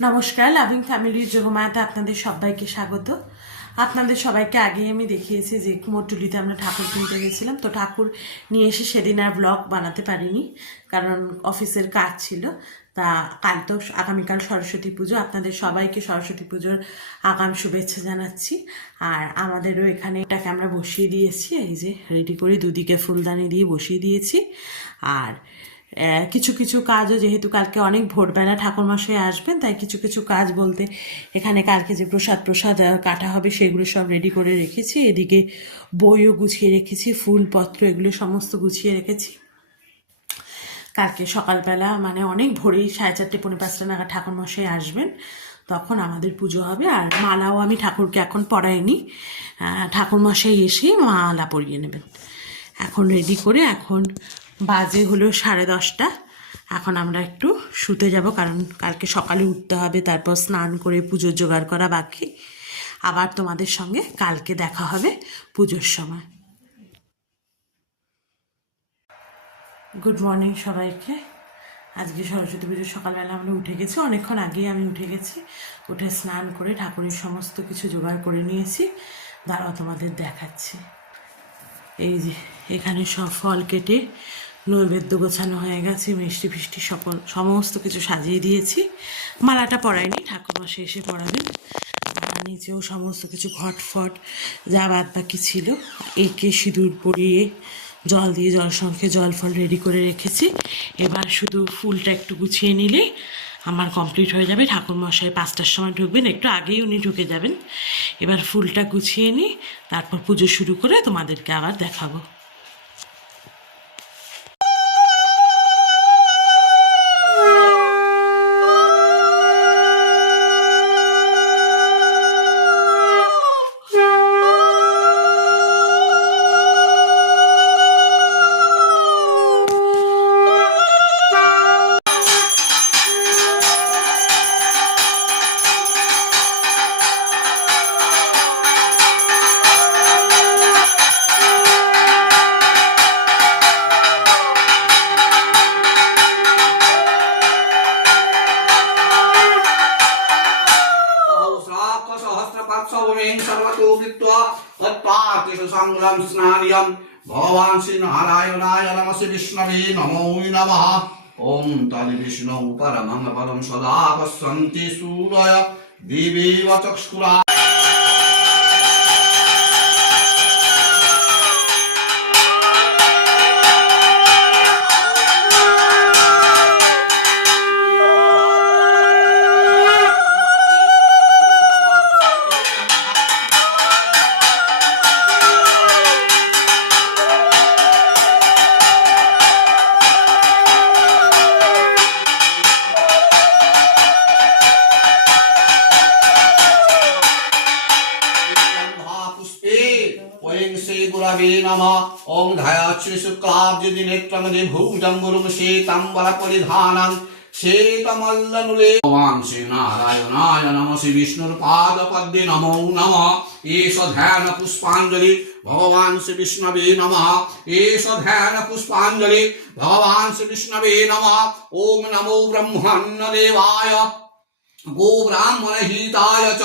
নমস্কার, লাভিং ফ্যামিলির যোগমায়াতে আপনাদের সবাইকে স্বাগত। আপনাদের সবাইকে আগেই আমি দেখিয়েছি যে কুমোরটুলিতে আমরা ঠাকুর কিনতে গেছিলাম। তো ঠাকুর নিয়ে এসে সেদিন আর ব্লগ বানাতে পারিনি, কারণ অফিসের কাজ ছিল। তা কাল তো আগামীকাল সরস্বতী পুজো, আপনাদের সবাইকে সরস্বতী পুজোর আগাম শুভেচ্ছা জানাচ্ছি। আর আমাদেরও এখানে এটাকে আমরা বসিয়ে দিয়েছি, এই যে রেডি করে দুদিকে ফুলদানি দিয়ে বসিয়ে দিয়েছি। আর কিছু কিছু কাজও, যেহেতু কালকে অনেক ভোরবেলা ঠাকুরমশাই আসবেন, তাই কিছু কিছু কাজ বলতে এখানে কালকে যে প্রসাদ কাটা হবে সেগুলো সব রেডি করে রেখেছি। এদিকে বইও গুছিয়ে রেখেছি, ফুলপত্র এগুলো সমস্ত গুছিয়ে রেখেছি। কালকে সকালবেলা মানে অনেক ভোরেই 4:30 পৌনে 5টা নাগাদ ঠাকুরমশাই আসবেন, তখন আমাদের পুজো হবে। আর মালাও আমি ঠাকুরকে এখন পরাইনি, ঠাকুরমশাই এসে মালা পরিয়ে নেবেন। এখন রেডি করে, এখন বাজে হলো 10:30। এখন আমরা একটু শুতে যাব, কারণ কালকে সকালে উঠতে হবে, তারপর স্নান করে পুজোর জোগাড় করা বাকি। আবার তোমাদের সঙ্গে কালকে দেখা হবে পুজোর সময়। গুড মর্নিং সবাইকে। আজকে সরস্বতী পুজোর সকালবেলা আমরা উঠে গেছি, অনেকক্ষণ আগেই আমি উঠে গেছি। উঠে স্নান করে ঠাকুরের সমস্ত কিছু জোগাড় করে নিয়েছি। দাঁড়াও তোমাদের দেখাচ্ছি। এই যে এখানে সব ফল কেটে নৈবেদ্য গোছানো হয়ে গেছে, মিষ্টি ফিষ্টি সমস্ত কিছু সাজিয়ে দিয়েছি। মালাটা পরাইনি, ঠাকুরমশাই এসে পরাবেন। নিচেও সমস্ত কিছু ঘটফট যা বাদ বাকি ছিল একে সিঁদুর পরিয়ে জল দিয়ে জলসংখ্যে জল ফল রেডি করে রেখেছি। এবার শুধু ফুলটা একটু গুছিয়ে নিলে আমার কমপ্লিট হয়ে যাবে। ঠাকুরমশাই 5টার সময় ঢুকবেন, একটু আগেই উনি ঢুকে যাবেন। এবার ফুলটা গুছিয়ে নিই, তারপর পুজো শুরু করে তোমাদেরকে আবার দেখাবো। भगवान श्री नारायणाय नमः श्री विष्णवे नमो नमः। ओम तदि विष्णु परमं पदं सदा पश्यन्ति सूरय दिवेव चक्षुरा। ओम ध्यायाच्छि शुक्लाब्जि नेत्रं भुजं गुरुं श्वेताम्बर परिधानं श्वेतमल्लनुले। भगवान श्री नारायणाय नमः श्री विष्णुर पाद पद्मे नमो नमः। एष ध्यान पुष्पांजलि भगवान श्री विष्णवे नमः। एष ध्यान पुष्पांजलि भगवान श्री विष्णवे नमः। ओम नमो ब्रह्मण्य देवाय गो ब्राह्मण हिताय च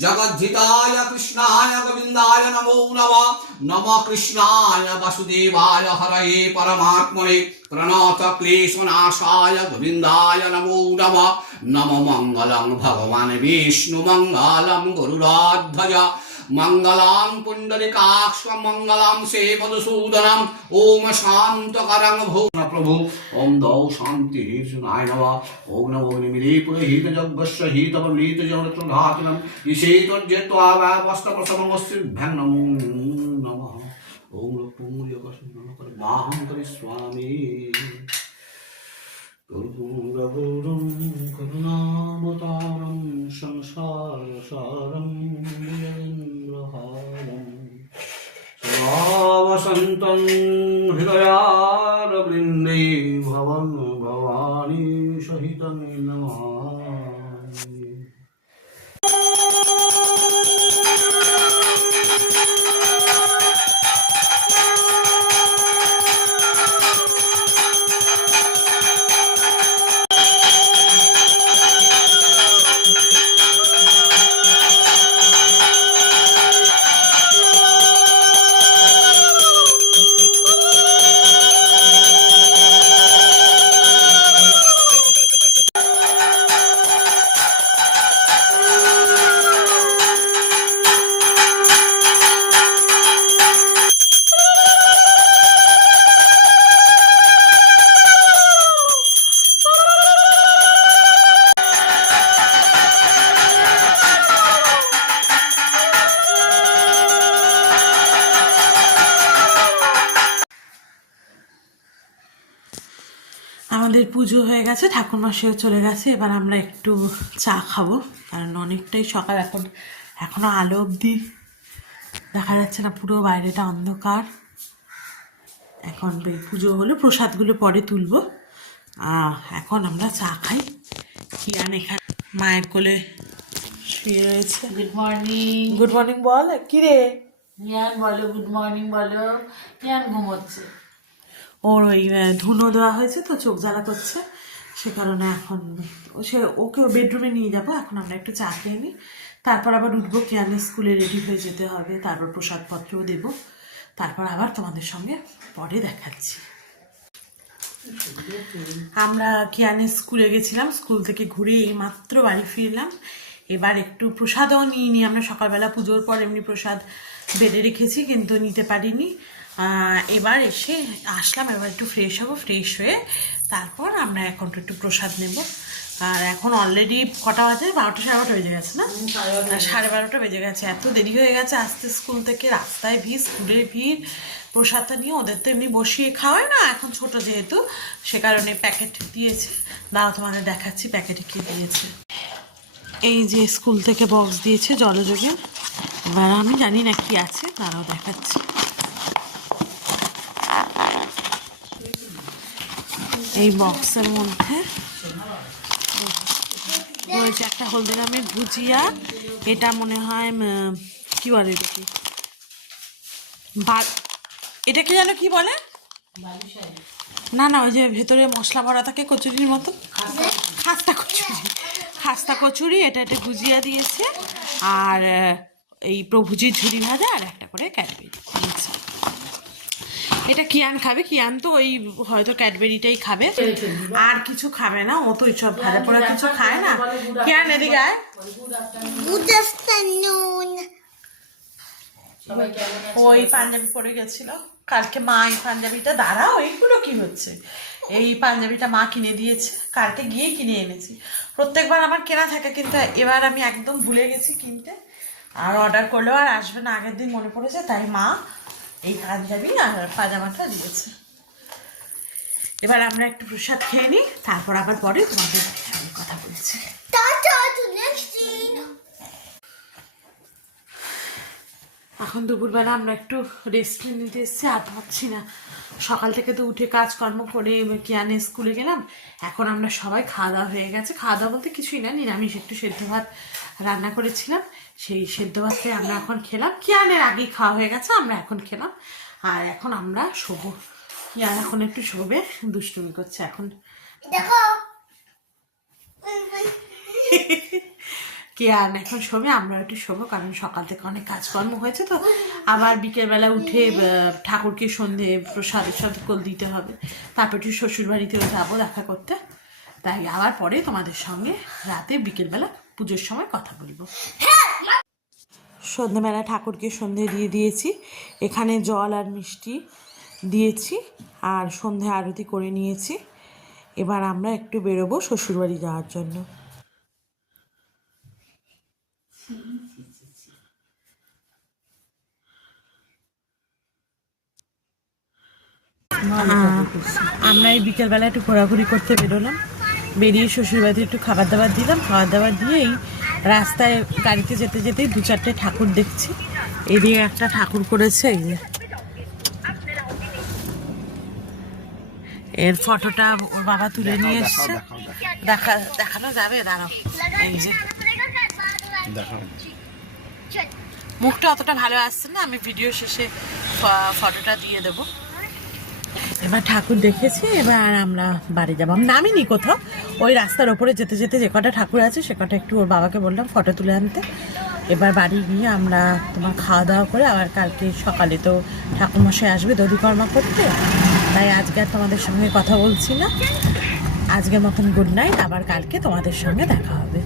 जगद्धिताय कृष्णाय गोविंदाय नमो नमः। नमः कृष्णाय वासुदेवाय हरये परमात्मने प्रणत क्लेशनाशाय गोविंदाय नमो नमः। नमो मंगलं भगवान विष्णु मंगलं गरुडाध्वज मंगलं पुंडरीकाक्ष मंगलं सेवदसूदनम्। ओम शांतकरं भो प्रभु। ओम दौ शांति सुनाय नमः। ओम नमो निमिरे पुरोहित जगस्य हितवनीत जगत्रघातनं ईशेतर्जेत्वा वस्त्रप्रसवमस्तिभ्यं नमो नमः। ओम लक्ष्मीर्यकस्मकर माहं करिष्यामि। गुरुं करुणावतारं संसारसारं वीरेन्द्रहारं सदा वसन्तं हृदयारविन्दे भवं भवानी सहितं नमामि। আমাদের পুজো হয়ে গেছে, ঠাকুরমশাইও চলে গেছে। এবার আমরা একটু চা খাবো, কারণ অনেকটাই সকাল, এখনো আলো অবধি দেখা যাচ্ছে না, পুরো বাইরেটা অন্ধকার। এখন পুজো হলো, প্রসাদগুলো পরে তুলবো। এখন আমরা চা খাই। কিয়ান এখানে মায়ের কোলে শুয়ে রয়েছে। Good morning. গুড মর্নিং বল। কি রে? ইয়ান বলো গুড মর্নিং বলো। ইয়ান ঘুমোচ্ছে। ওর ওই ধুনো দেওয়া হয়েছে তো, চোখ জ্বালা করছে, সে কারণে এখন ওকে বেডরুমে নিয়ে যাবো। এখন আমরা একটু চা খেয়ে নিই, তারপর আবার উঠবো। কিয়ানের স্কুলে রেডি হয়ে যেতে হবে, তারপর প্রসাদপত্রও দেবো, তারপর আবার তোমাদের সঙ্গে পরে দেখাচ্ছি। আমরা কিয়ানের স্কুলে গেছিলাম, স্কুল থেকে ঘুরে এই মাত্র বাড়ি ফিরলাম। এবার একটু প্রসাদও নিয়ে নিই। আমরা সকালবেলা পুজোর পর এমনি প্রসাদ বেড়ে রেখেছি, কিন্তু নিতে পারিনি। এবার এসে আসলাম, এবার একটু ফ্রেশ হবো, ফ্রেশ হয়ে তারপর আমরা এখন একটু প্রসাদ নেব। আর এখন অলরেডি কটা বাজে? 12টা 12:30 বেজে গেছে না? 12:30 বেজে গেছে। এত দেরি হয়ে গেছে আসতে স্কুল থেকে, রাস্তায় ভিড়, স্কুলের ভিড়। প্রসাদটা নিয়ে ওদের তো এমনি বসিয়ে খাওয়ায় না, এখন ছোট যেহেতু, সে কারণে প্যাকেট দিয়েছে। দাও তোমাদের দেখাচ্ছি প্যাকেটে কি দিয়েছে। এই যে স্কুল থেকে বক্স দিয়েছে জলযোগে, এবার আমি জানি না কি আছে, তারাও দেখাচ্ছি। এই বক্সের মধ্যে রয়েছে একটা হলদিরামের ভুজিয়া, এটা মনে হয় কি বলে এটাকে, এটাকে যেন কি বলে, না না ওই যে ভেতরে মশলা ভরা থাকে কচুরির মতো, খাস্তা কচুরি, এটা একটা ভুজিয়া দিয়েছে, আর এই প্রভুজির ঝুরি ভাজা, আর একটা করে ক্যাডবেরি দিয়েছে। এটা কিয়ান খাবে, কিয়ান তো ওই হয়তো ক্যাডবেরিটাই খাবে, আর কিছু খাবে না। ও তো এইসব ভাজা পোড়া কিছু খায় না। কিয়ান এদিকে আয়। Good afternoon. ওই পাঞ্জাবি পরে গেছিল কালকে, মা এই পাঞ্জাবিটা, দাঁড়াও এইগুলো কি হচ্ছে, এই পাঞ্জাবিটা মা কিনে দিয়েছে, কালকে গিয়ে কিনে এনেছি। প্রত্যেকবার আমার কেনা থাকে, কিন্তু এবার আমি একদম ভুলে গেছি কিনতে, আর অর্ডার করলেও আর আসবে না, আগের দিন মনে পড়েছে, তাই মা এই পাঞ্জাবি আর পাজামাটা দিয়েছে। এবার আমরা একটু প্রসাদ খেয়ে নিই, তারপর আবার পরে তোমাদের সঙ্গে কথা বলছি। টাটা, টু নেক্সট দিন। এখন দুপুরবেলা আমরা একটু রেস্ট নিতে এসেছি, আর ভাবছি না, সকাল থেকে তো উঠে কাজকর্ম করে কিয়ানে স্কুলে গেলাম। এখন আমরা সবাই খাওয়া দাওয়া হয়ে গেছে, খাওয়া দাওয়া বলতে কিছুই না, নিরামিষ একটু সেদ্ধ ভাত রান্না করেছিলাম, সেই সেদ্ধ ভাতটাই আমরা এখন খেলাম। কিয়ানের আগেই খাওয়া হয়ে গেছে, আমরা এখন খেলাম, আর এখন আমরা শোবো। কিয়ান এখন একটু শোবে, দুষ্টুমি করছে এখন। দেখো কিয়ান এখন শোবে, আমরা একটু শোবো, কারণ সকাল থেকে অনেক কাজকর্ম হয়েছে তো। আবার বিকেলবেলা উঠে ঠাকুরকে সন্ধে প্রসাদ সকল দিতে হবে, তারপর একটু শ্বশুরবাড়িতেও যাবো দেখা করতে, তাই আবার পরে তোমাদের সঙ্গে রাতে বিকেলবেলা পুজোর সময় কথা বলবো। সন্ধ্যেবেলা ঠাকুরকে সন্ধে দিয়ে দিয়েছি, এখানে জল আর মিষ্টি দিয়েছি, আর সন্ধে আরতি করে নিয়েছি। এবার আমরা একটু বেরোবো শ্বশুরবাড়ি যাওয়ার জন্য। আমরা এই বিকেলবেলা একটু ঘোরাঘুরি করতে বেরোলাম, বেরিয়ে শ্বশুরবাড়িতে একটু খাবার দাবার দিলাম, খাবার দাবার দিয়েই রাস্তায় গাড়িতে যেতে যেতেই 2-4টে ঠাকুর দেখছি। এদিকে একটা ঠাকুর করেছে, এই যে এর ফটোটা ওর বাবা তুলে নিয়ে এসছে, দেখানো যাবে, দাঁড়াও। এই যে মুখটা অতটা ভালো আসছে না, আমি ভিডিও শেষে ফটোটা দিয়ে দেবো। এবার ঠাকুর দেখেছি, এবার আমরা বাড়ি যাবো। আমি নামিনি কোথাও, ওই রাস্তার ওপরে যেতে যেতে যে কটা ঠাকুর আছে সে কটা একটু ওর বাবাকে বললাম ফটো তুলে আনতে। এবার বাড়ি গিয়ে আমরা তোমার খাওয়া দাওয়া করে, আবার কালকে সকালে তো ঠাকুরমশাই আসবে দধিকর্মা করতে, তাই আজকে আর তোমাদের সঙ্গে কথা বলছি না। আজকের মতন গুড নাইট, আবার কালকে তোমাদের সঙ্গে দেখা হবে।